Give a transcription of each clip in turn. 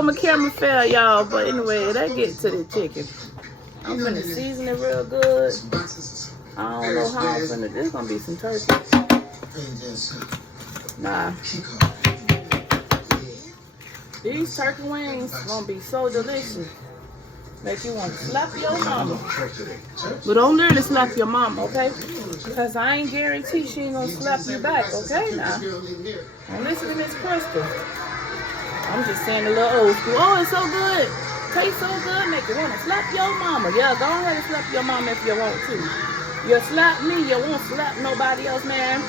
My camera fell, y'all, but anyway, that get to the chicken. I'm gonna season it real good. I don't know how I'm gonna. There's gonna be some turkey. Nah. These turkey wings gonna be so delicious. Make you want to slap your mama. But don't literally slap your mama, okay? Because I ain't guarantee she ain't gonna slap you back, okay? Now, and listen to Miss Crystal. I'm just saying a little old school. Oh, it's so good. Tastes so good. Make you want to slap your mama. Yeah, go ahead and slap your mama if you want to. You slap me, you won't slap nobody else, man.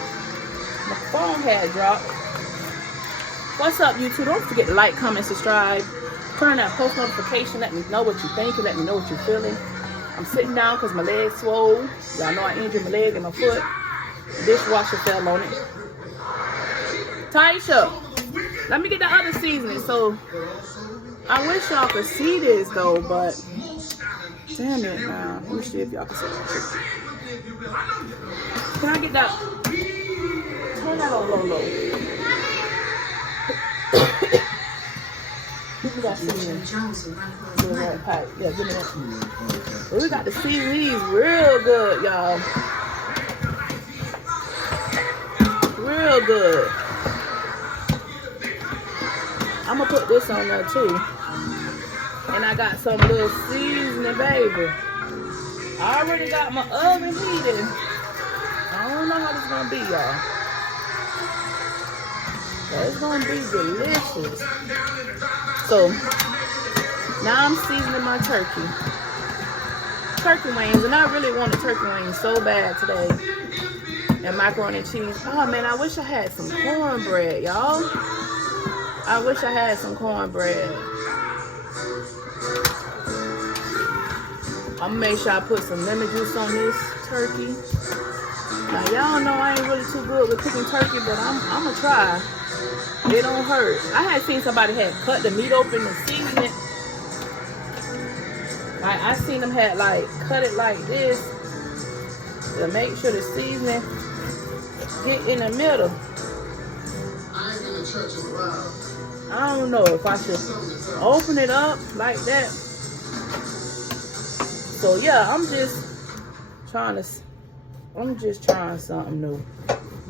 My phone had dropped. What's up, YouTube? Don't forget to like, comment, subscribe. Turn that post notification. Let me know what you think and let me know what you're feeling. I'm sitting down because my leg's swole. Y'all know I injured my leg and my foot. Dishwasher fell on it. Taisha, let me get the other seasoning. So, I wish y'all could see this though, but damn it, now. Let me see if y'all can see it. Can I get that? Turn that on low. We got seasoning. Yeah, give me that. We got the seasonings real good, y'all. Real good. I'm gonna put this on there too. And I got some little seasoning, baby. I already got my oven heated. I don't know how this is gonna be, y'all. But it's gonna be delicious. So now I'm seasoning my turkey wings, and I really wanted turkey wings so bad today. And macaroni and cheese. Oh man, I wish I had some cornbread, y'all. I wish I had some cornbread. I'm gonna make sure I put some lemon juice on this turkey. Now y'all know I ain't really too good with cooking turkey, but I'm gonna try. It don't hurt. I had seen somebody had cut the meat open and season it. Like I seen them had like cut it like this to make sure the seasoning get in the middle. I ain't been to church in a while. I don't know if I should open it up like that. So yeah, I'm just trying something new.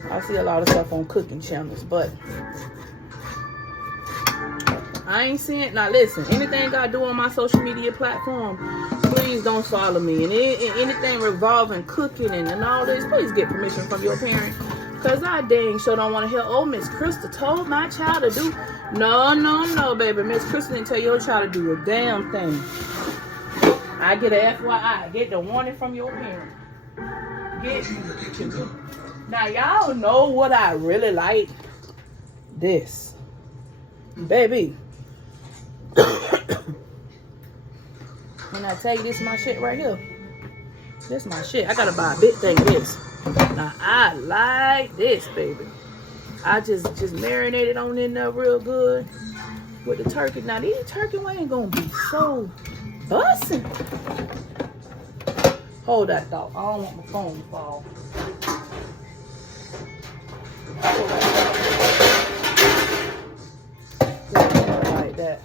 I see a lot of stuff on cooking channels, but I ain't seeing it. Now listen, anything I do on my social media platform, please don't follow me. And anything revolving cooking and all this, please get permission from your parent. Because I dang sure don't want to hear, oh, Miss Crystal told my child to do. No, baby. Miss Crystal didn't tell your child to do a damn thing. I get a FYI. Get the warning from your parent. Now, y'all know what I really like? This. Baby. When I tell you this is my shit right here. This is my shit. I gotta buy a big thing of this. Now, I like this, baby. I just marinated on in there real good with the turkey. Now, these turkey wings gonna be so bussin'. Hold that thought. I don't want my phone to fall. Like that.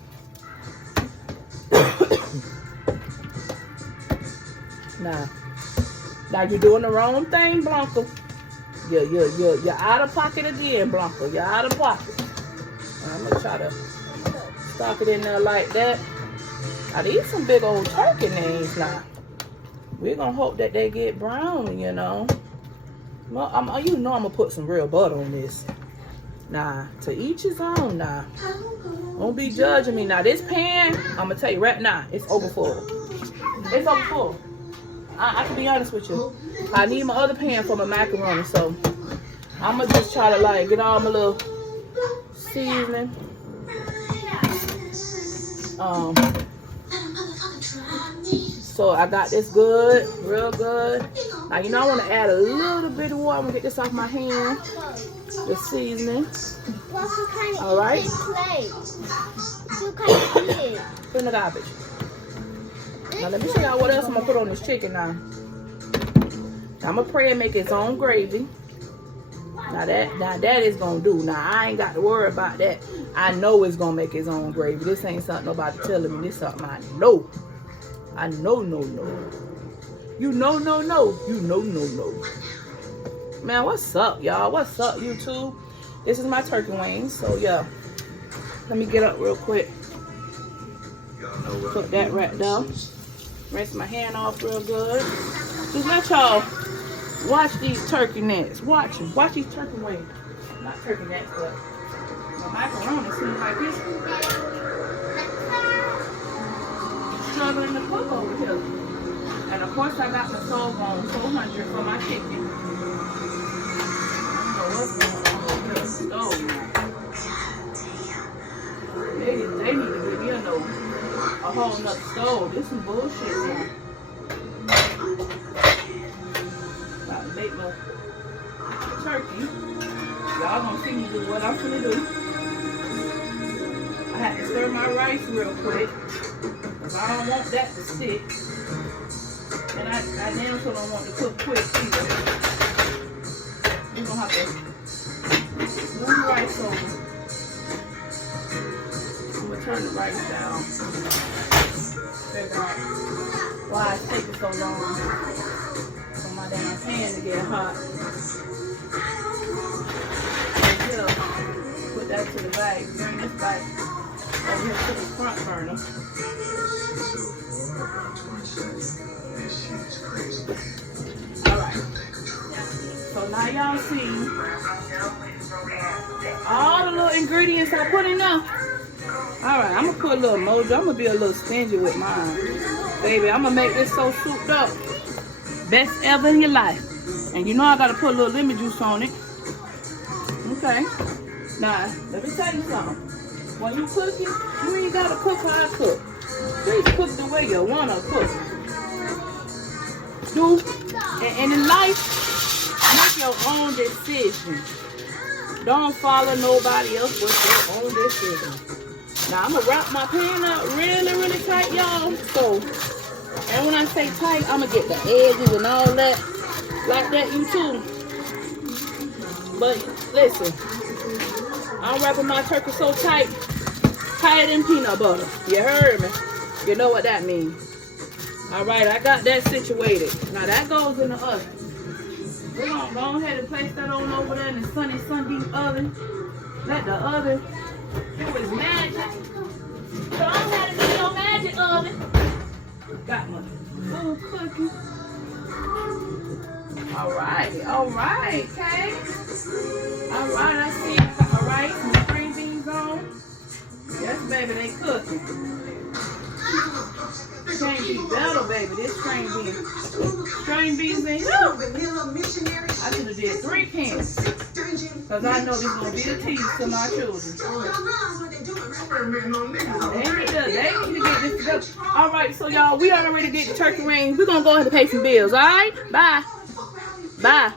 Now you're doing the wrong thing, Blanca. You're out of pocket again, Blanca. You're out of pocket. I'm gonna try to stock it in there like that. Now these some big old turkey names now. We're gonna hope that they get brown, you know. Well, you know I'm gonna put some real butter on this. Nah, to each his own now. Don't be judging me. Now this pan, I'm gonna tell you right now, it's over full. It's over full. I can be honest with you. I need my other pan for my macaroni, so I'm gonna just try to like get all my little seasoning. So I got this good, real good. Now you know I want to add a little bit of water. I'm gonna get this off my hand. The seasoning. All right. Put in the garbage. Now let me show y'all what else I'm gonna put on this chicken now. I'm gonna pray and make its own gravy. Now that is gonna do. Now I ain't got to worry about that. I know it's gonna make its own gravy. This ain't something nobody telling me. This something I know. I know, no. You know, no. You know, no. Man, what's up, y'all? What's up, YouTube? This is my turkey wings. So, yeah. Let me get up real quick. Put that right there. Rinse my hand off real good. Just let y'all watch these turkey necks. Watch them. Watch these turkey wings. Not turkey necks, but the macaroni seems like this. Struggling to cook over here. And of course I got the stove on 400 for my chicken. I don't know what's going on over here. Stove. They need to give me a whole nother stove. This some bullshit now. About to make my turkey. Y'all gonna see me do what I'm gonna do. I had to stir my rice real quick. Cause I don't want that to stick. And I damn sure don't want to cook quick either. You're gonna have to move the rice over. I'm gonna turn the rice down. Figure out why it's taking so long for my damn pan to get hot. So, put that to the back. Bring this back over here to the front burner. Alright. So now y'all see all the little ingredients I put in there. Alright, I'm gonna put a little mojo. I'm gonna be a little stingy with mine. Baby, I'm gonna make this so souped up. Best ever in your life. And you know I gotta put a little lemon juice on it. Okay. Now, let me tell you something. When you cook it, you ain't gotta cook how I cook. Please cook the way you wanna cook. Do, and in life, make your own decision. Don't follow nobody else but your own decision. Now, I'm gonna wrap my pan up really tight, y'all. So, and when I say tight, I'm gonna get the edges and all that. Like that, you too. But, listen. I'm wrapping my turkey so tight. Tighter than peanut butter. You heard me? You know what that means. Alright, I got that situated. Now, that goes in the oven. We're gonna go ahead and place that on over there in the sunny sunbeam oven. Let the oven do its magic. So I'm gonna do your magic oven. Got my food cooking. Alright, okay. Alright, I see I got my rice and my green beans on. Yes, baby, they cooking. Can't be better, baby. This string beans in here. I should have did 3 cans. Because I know this is going to be the tease to my children. They need to get this together. Alright, so y'all, we already get the turkey wings. We're going to go ahead and pay some bills, alright? Bye.